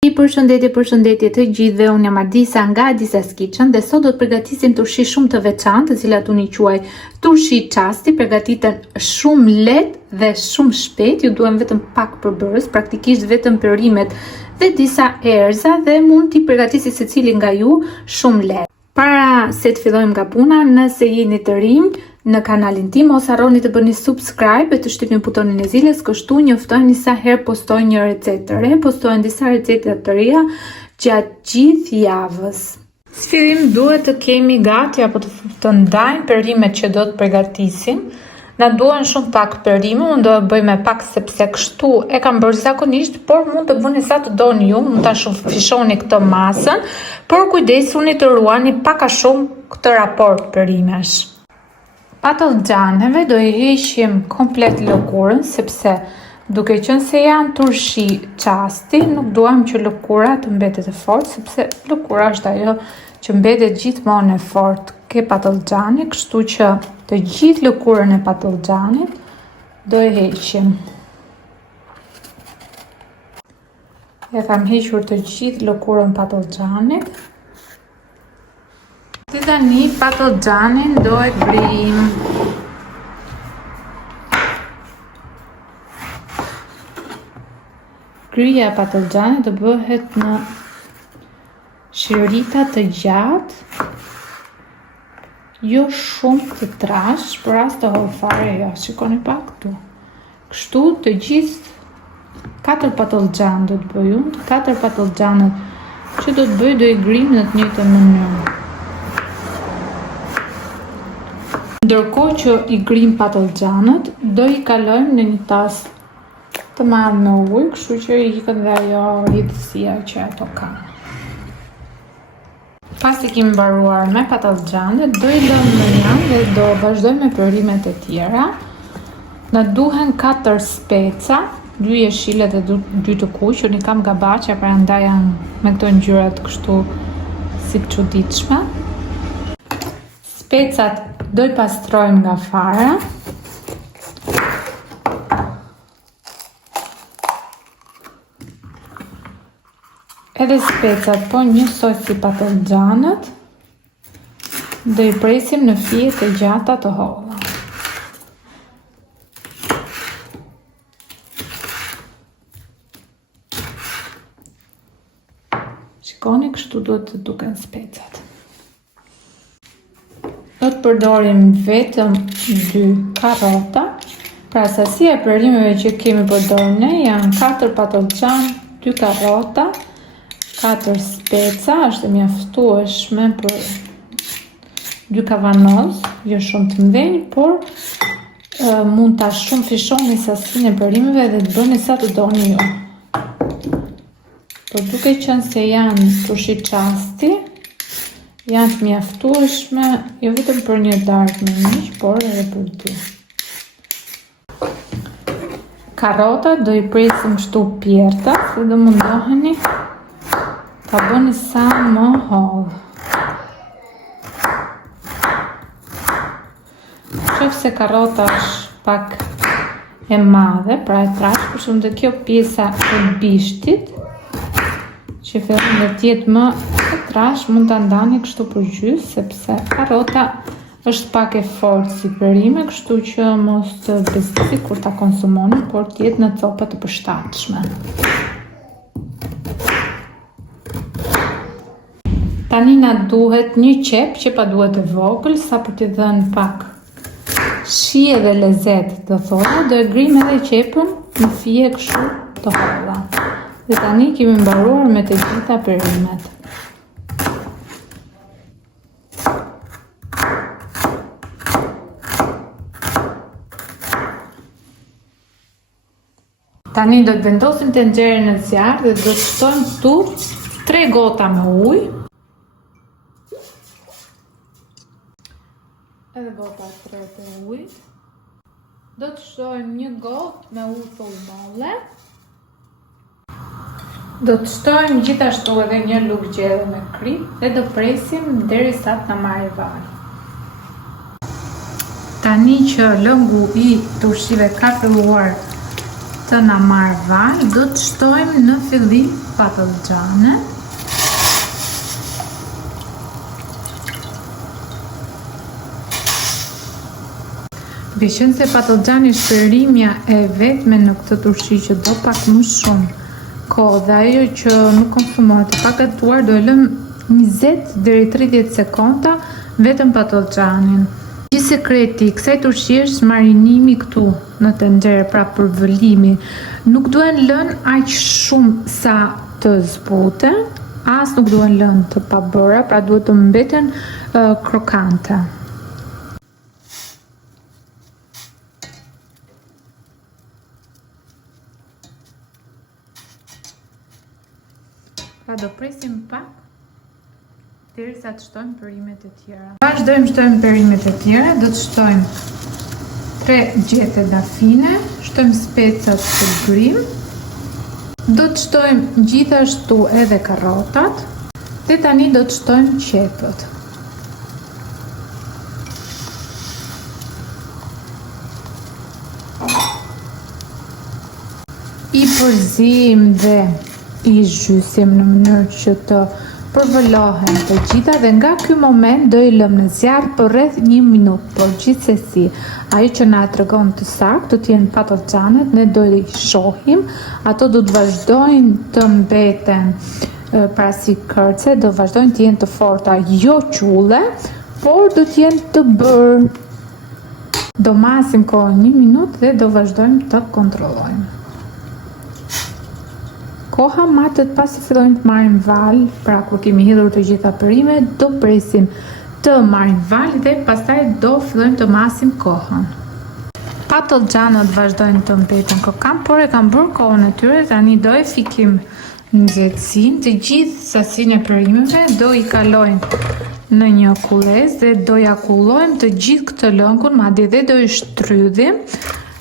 Përshëndetje të gjithëve, unë jam Ardisa nga Ardisa's Kitchen dhe sot do të përgatisim turshi shumë të veçantë, të cilat unë i quaj turshi çasti, përgatiten shumë lehtë dhe shumë shpejt. Ju duhen vetëm pak përbërës, praktikisht vetëm perimet dhe disa erëza dhe mund t'i përgatisi secili nga ju shumë lehtë. Para se të fillojmë nga puna, nëse jeni të rinj në kanalin tim, mos harroni të bëni subscribe e të shtypni butonin e zilës, kështu njoftoheni sa herë postoj një recetë të re, postohen disa receta të reja gjatë gjithë javës. Së fillim duhet të kemi gati apo të ndajmë perimet që do të përgatisim. Na duhen shumë pak perime, unë do e bëj me pak sepse kështu e kam bërë zakonisht, por mund të bëni sa të doni ju, mund ta fishoni këtë masën, por kujdesuni të ruani pak a shumë këtë raport perimesh. Patlıcaneve do i heqim komplet lëkurën, sepse duke qenë se janë turshi çasti, nuk duam që lëkura të mbetet e fortë, sepse lëkura është ajo që mbetet gjithmonë e fortë ke patlıcani, kështu që të gjithë lëkurën e patlıcanit do e heqim. E kam hequr të gjithë lëkurën patlıcanit. Dhe tani patlıcanin do e grim. Gryja e patlıcanit do bëhet në shirita të gjatë, jo shumë të trash, për as të hollë fare, jo, shikoni pak këtu. Kështu të gjithë 4 patlıcan do të bëj unë, 4 patlıcanët që do të bëj do i grim në të njëjtën mënyrë. Ndërkohë që i grim patlıcanët, do i kalojmë në një tas të madh me ujë, kështu që i ikën dhe ajo rrjedhësia që ato kanë. Pasi kemi mbaruar me patlıcanët, do i lëmë në janë dhe do vazhdojmë me perimet e tjera. Na duhen 4 speca, 2 jeshile dhe 2 të kuq, unë i kam gabaçe, prandaj janë me këto ngjyrat kështu si të çuditshme. Specat do i pastrojmë nga fara. Edhe specat, po njësoj si patlıcanët, do i presim në fije të gjata të holla. Shikoni, kështu duhet të duken specat. Do të përdorim vetëm 2 karrota. Pra sasia e perimeve që kemi përdorur ne janë 4 patlıcan, 2 karrota, 4 speca, është e mjaftueshme për 2 kavanoz, jo shumë të mëdhenj, por mund ta shumë fishoni sasinë e perimeve dhe të bëni sa të doni ju. Por duke qenë se janë turshi çasti, janë të mjaftueshme jo vetëm për një darkë me miq, por edhe për 2. Karrotat do i presim kështu pjerta, se do mundoheni ta bëni sa më hollë. Nëse karrota është pak e madhe, pra e trash, për shumë dhe kjo pjesa e bishtit, që fillon dhe tjetë më e trash, mund të ndani kështu për gjysë, sepse karrota është pak e fortë si perime, kështu që mos të besni kur ta konsumoni, por tjetë në copa të përshtatshme. Tani na duhet një qep pa duhet e vogël, sa për t'i dhënë pak shije dhe lezet të thonë, do e grim edhe qepën në fije kështu të holla. Dhe tani kemi mbaruar me të gjitha perimet. Tani do të vendosim tenxherën në zjarr dhe do të shtojmë këtu 3 gota me ujë. Edhe gota 3 të ujit. Do të shtojmë 1 gotë me ujë të molle. Do të shtojmë gjithashtu edhe 1 lugë gjelle me krip dhe do presim derisa të na marrë vaj. Tani që lëngu i turshive ka filluar të na marrë val, do të shtojmë në fillim patlıgjane. Beqen se patlıgjani shpërimja e vetme në këtë turshi që do pak më shumë kohë dhe ajo që nuk konsumohet e pakatuar do e lëm 20 deri 30 sekonda vetëm patlıgjanin. Gjithë sekreti i kësaj turshi është marinimi këtu në tenxhere, pra për vëllimi. Nuk duhen lënë aq shumë sa të zbuten, as nuk duhen lënë të pabëra, pra duhet të mbeten krokante. Pra do presim pak derisa të shtojmë perimet e tjera. Vazhdojmë shtojmë perimet e tjera, do të shtojmë 3 gjete dafine, shtojmë specat të grim, do të shtojmë gjithashtu edhe karrotat, dhe tani do të shtojmë qepët. I përzim dhe i zhysim në mënyrë që të përvëllohen të gjitha dhe nga ky moment do i lëm në zjarr për rreth 1 minutë, por gjithsesi ajo që na tregon të saktë do të jenë patlıgjanet, ne do i shohim, ato do të vazhdojnë të mbeten pra si kërce, do vazhdojnë të jenë të forta, jo qulle, por do të jenë të bërë. Do masim kohën 1 minutë dhe do vazhdojmë të kontrollojmë. Koha matet pasi fillojnë të marrin val, pra kur kemi hidhur të gjitha perimet, do presim të marrin val dhe pastaj do fillojmë të masim kohën. Patlıgjanët vazhdojnë të mbeten krokant, por e kam bërë kohën e tyre, tani do e fikim në nxehtësinë, të gjithë sasinë e perimeve do i kalojnë në një akullez dhe do ja akullojmë të gjithë këtë lëngun, madje dhe do i shtrydhim.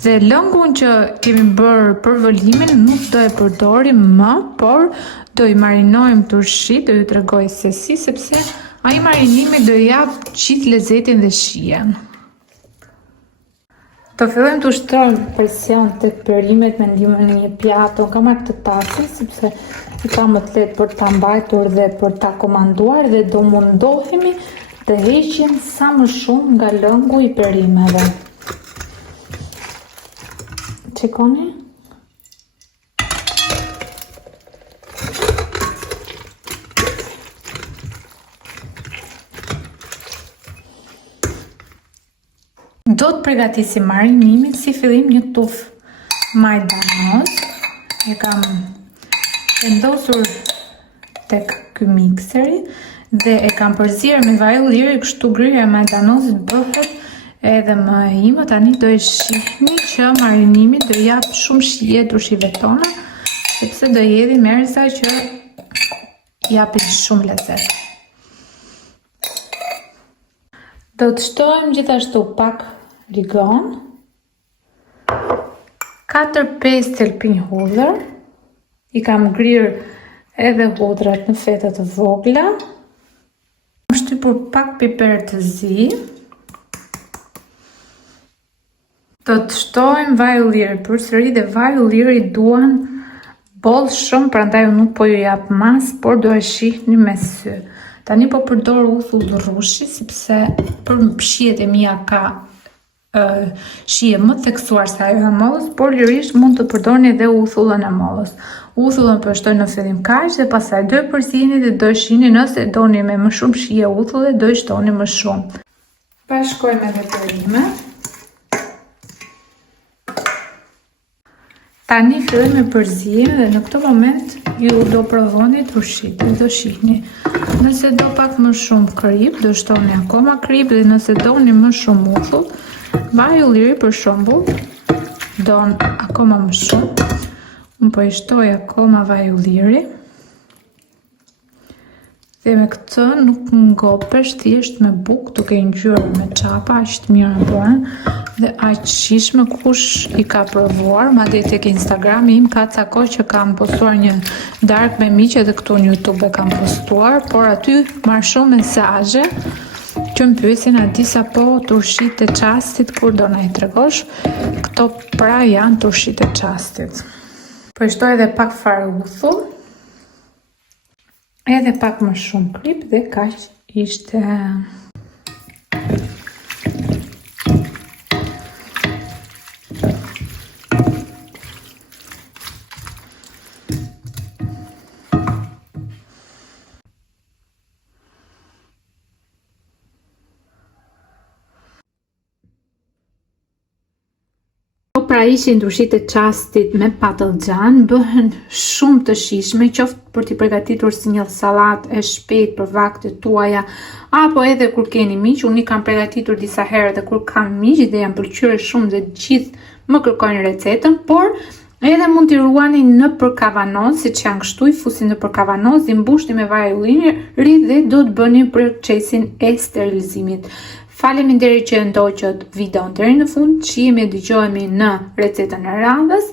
Dhe lëngun që kemi bërë për vëllimin nuk do e përdorim më, por do i marinojmë turshi, do ju tregoj se si, sepse ai marinimi do i jap gjithë lezetin dhe shijen. Do fillojmë të ushtrojmë presion tek perimet me ndihmën e një pjato. Kam marrë këtë tasin sepse i ka më të lehtë për ta mbajtur dhe për ta komanduar dhe do mundohemi të heqim sa më shumë nga lëngu i perimeve. Çekoni. Do të përgatisim marinimin, si fillim një tufë majdanoz. E kam vendosur tek ky mikseri dhe e kam përzierë me vaj ulliri, kështu gryja e majdanozit bëhet edhe më imo. Tani do e shihni që marinimi do jap shumë shije turshive tona, sepse do jedhi merresa që japin shumë lezet. Do të shtojmë gjithashtu pak rigon, 4-5 thelpinj hudhër, i kam ngrirë edhe hudhrat në feta të vogla, kam shtypur pak piper të zi. Do të shtojmë vaj ulliri përsëri dhe vaj ulliri duan boll shumë, prandaj unë nuk po ju jap mas, por do e shihni me sy. Tani po përdor uthull rrushi sepse për shijet e mia ka shije më të theksuar se ajo e mollës, por lirisht mund të përdorni edhe uthullën e mollës. Uthullën po shtoj në fillim kaq dhe pastaj do e përzini dhe do e shihni nëse doni me më shumë shije uthulle, do i shtoni më shumë. Bashkojmë edhe perimet. Tani fillojmë me përzijen dhe në këtë moment ju do provoni turshit, ju do shihni. Nëse do pak më shumë krip, do shtoni akoma krip dhe nëse doni më shumë uthull, vaj ulliri për shembull don akoma më shumë. Unë po i shtoj akoma vaj ulliri. Dhe me këtë nuk ngopesh thjesht me bukë duke i ngjyrë me çapa, aq të mirë bën dhe aq shishme. Kush i ka provuar, madje tek Instagrami im ka ca kohë që kam postuar një darkë me miq edhe këtu në YouTube e kam postuar, por aty marr shumë mesazhe që më pyesin a di sa po turshit e çastit kur do na i tregosh. Këto pra janë turshit e çastit. Po shtoj edhe pak fare uthull. Edhe pak më shumë krip dhe kaq ishte. Pra ishin turshit e çastit me patlıcan, bëhen shumë të shijshme, qoftë për t'i përgatitur si një sallatë e shpejtë për vaktet tuaja, apo edhe kur keni miq. Unë i kam përgatitur disa herë dhe kur kam miq dhe janë pëlqyer shumë dhe gjithë më kërkojnë recetën, por edhe mund t'i ruani në përkavanoz, siç janë kështu, i fusin në përkavanoz, i mbushni me vaj ulliri dhe do të bëni procesin e sterilizimit. Faleminderit që ndoqët videon deri në fund, shihemi e dëgjohemi në recetën e radhës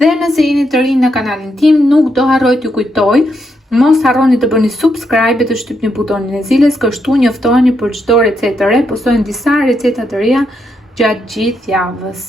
dhe nëse jeni të rinj në kanalin tim, nuk do harroj t'ju kujtoj, mos harroni të bëni subscribe e të shtypni butonin e zilës, kështu njoftoheni për çdo recetë të re, postojnë disa receta të reja gjatë gjithë javës.